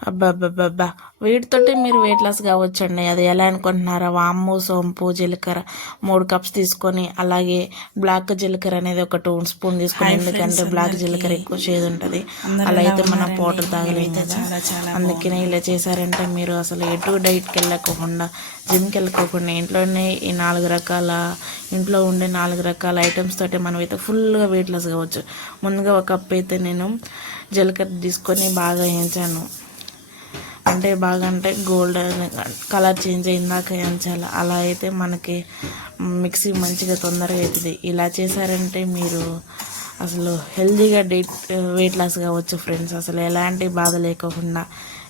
అబ్బాబ్బాబ్బా వీటితోటి మీరు weight loss కావచ్చండి. అది ఎలా అనుకుంటున్నారా? వాము సోంపు జీలకర్ర మూడు కప్స్ తీసుకొని అలాగే బ్లాక్ జీలకర్ర అనేది ఒక టూ స్పూన్ తీసుకొని ఎందుకంటే బ్లాక్ జీలకర్ర ఎక్కువ చేదు ఉంటుంది. అలా అయితే మనం పౌడర్ తాగలేం కదా. అందుకనే ఇలా చేశారంటే మీరు అసలు ఎటు డైట్కి వెళ్ళకోకుండా జిమ్కి వెళ్ళకోకుండా ఇంట్లోనే ఈ నాలుగు రకాల ఇంట్లో ఉండే నాలుగు రకాల ఐటమ్స్ తోటి మనం అయితే ఫుల్గా వెయిట్ లాస్ కావచ్చు. ముందుగా ఒక కప్ అయితే నేను జీలకర్ర తీసుకొని బాగా వేయించాను అంటే బాగా అంటే గోల్డెన్ కలర్ చేంజ్ అయిందాక ఎంచాలి అలా అయితే మనకి మిక్సీ మంచిగా తొందరగా అవుతుంది ఇలా చేశారంటే మీరు అసలు హెల్తీగా డేట్ వెయిట్ లాస్ కావచ్చు ఫ్రెండ్స్ అసలు ఎలాంటి బాధ లేకోకుండా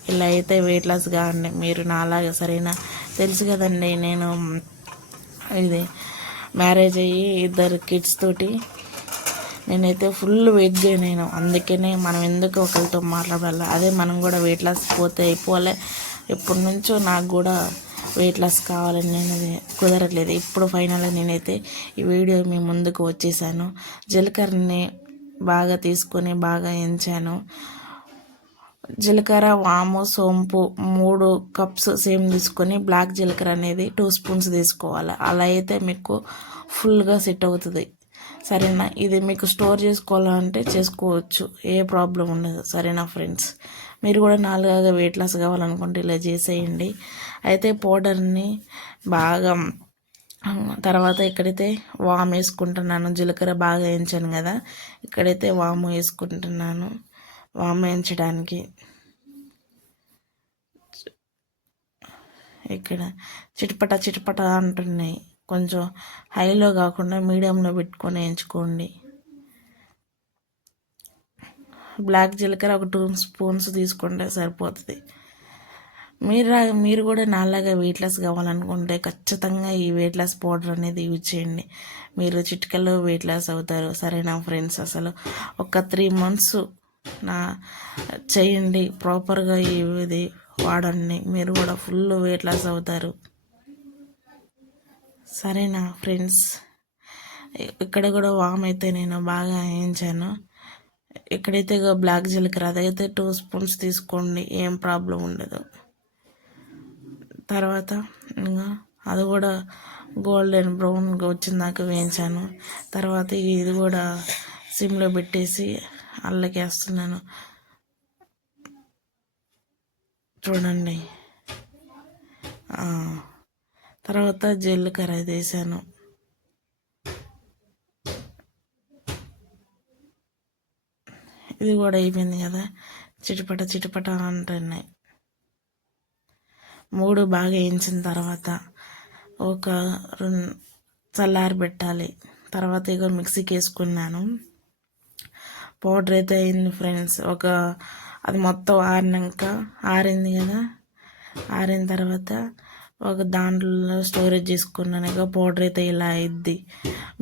ఇలా అయితే వెయిట్ లాస్ కావండి. మీరు నాలాగా సరైన? తెలుసు కదండి నేను ఇది మ్యారేజ్ అయ్యి ఇద్దరు కిడ్స్ తోటి నేనైతే ఫుల్ వెయిట్ గెయిన్ అయినా అందుకనే మనం ఎందుకు ఒకరితో మాట్లాడాలి? అదే మనం కూడా వెయిట్ లాస్ పోతే అయిపోలే. ఎప్పటి నుంచో నాకు కూడా వెయిట్ లాస్ కావాలని నేను అది కుదరట్లేదు. ఇప్పుడు ఫైనల్గా నేనైతే ఈ వీడియో మీ ముందుకు వచ్చేసాను. జీలకర్రని బాగా తీసుకొని బాగా ఎంచాను. జీలకర్ర వాము సోంపు మూడు కప్స్ సేమ్ తీసుకొని బ్లాక్ జీలకర్ర అనేది టూ స్పూన్స్ తీసుకోవాలి. అలా అయితే మీకు ఫుల్గా సెట్ అవుతుంది. సరేనా ఇది మీకు స్టోర్ చేసుకోవాలంటే చేసుకోవచ్చు. ఏ ప్రాబ్లం ఉండదు. సరేనా ఫ్రెండ్స్? మీరు కూడా నాలుగాగా వెయిట్ లాస్ కావాలనుకుంటే ఇలా చేసేయండి. అయితే పౌడర్ని బాగా తర్వాత ఇక్కడైతే వామ్ వేసుకుంటున్నాను. జీలకర్ర బాగా వేయించాను కదా ఇక్కడైతే వాము వేసుకుంటున్నాను. వాము వేయించడానికి ఇక్కడ చిటపట చిటపట అంటున్నాయి. కొంచెం హైలో కాకుండా మీడియంలో పెట్టుకొని వేయించుకోండి. బ్లాక్ జీలకర్ర ఒక టూ స్పూన్స్ తీసుకుంటే సరిపోతుంది. మీరు మీరు కూడా నాలాగా వెయిట్ లాస్ కావాలనుకుంటే ఖచ్చితంగా ఈ వెయిట్ లాస్ పౌడర్ అనేది యూజ్ చేయండి. మీరు చిటికల్లో వెయిట్ లాస్ అవుతారు. సరే నా ఫ్రెండ్స్ అసలు ఒక త్రీ మంత్స్ నా చేయండి. ప్రాపర్గా ఇది వాడండి. మీరు కూడా ఫుల్ వెయిట్ లాస్ అవుతారు. సరేనా ఫ్రెండ్స్? ఇక్కడ కూడా వామ్ అయితే నేను బాగా వేయించాను. ఎక్కడైతే బ్లాక్ జీలకర్ర అదైతే టూ స్పూన్స్ తీసుకోండి ఏం ప్రాబ్లం ఉండదు. తర్వాత ఇంకా అది కూడా గోల్డెన్ బ్రౌన్గా వచ్చిందాక వేయించాను. తర్వాత ఇది కూడా సిమ్లో పెట్టేసి అల్లకేస్తున్నాను. చూడండి. తర్వాత జీలకర్ర వేసాను ఇది కూడా అయిపోయింది కదా. చిటపట చిటపట అంటున్నాయి. మూడు బాగా వేయించిన తర్వాత ఒక రెండు చల్లారి పెట్టాలి. తర్వాత ఇక మిక్సీకి వేసుకున్నాను. పౌడర్ అయితే అయింది ఫ్రెండ్స్. ఒక అది మొత్తం ఆరినాక ఆరింది కదా. ఆరిన తర్వాత ఒక దాంట్లో స్టోరేజ్ చేసుకున్నాక పౌడర్ అయితే ఇలా అయింది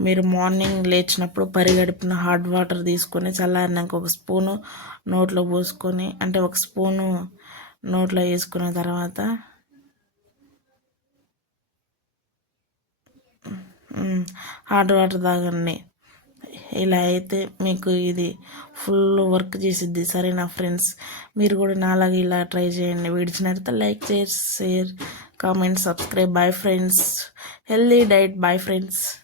మీరు మార్నింగ్ లేచినప్పుడు పరిగడిపిన హాట్ వాటర్ తీసుకొని చల్లారినాక ఒక స్పూను నోట్లో పోసుకొని అంటే ఒక స్పూను నోట్లో వేసుకున్న తర్వాత హాట్ వాటర్ తాగండి. ఇలా అయితే మీకు ఇది ఫుల్ వర్క్ చేసిద్ది. సరేనా ఫ్రెండ్స్ మీరు కూడా నాలాగా ఇలా ట్రై చేయండి. విడిచినట్లయితే లైక్ చేసి share comment subscribe bye friends. Healthy diet bye friends.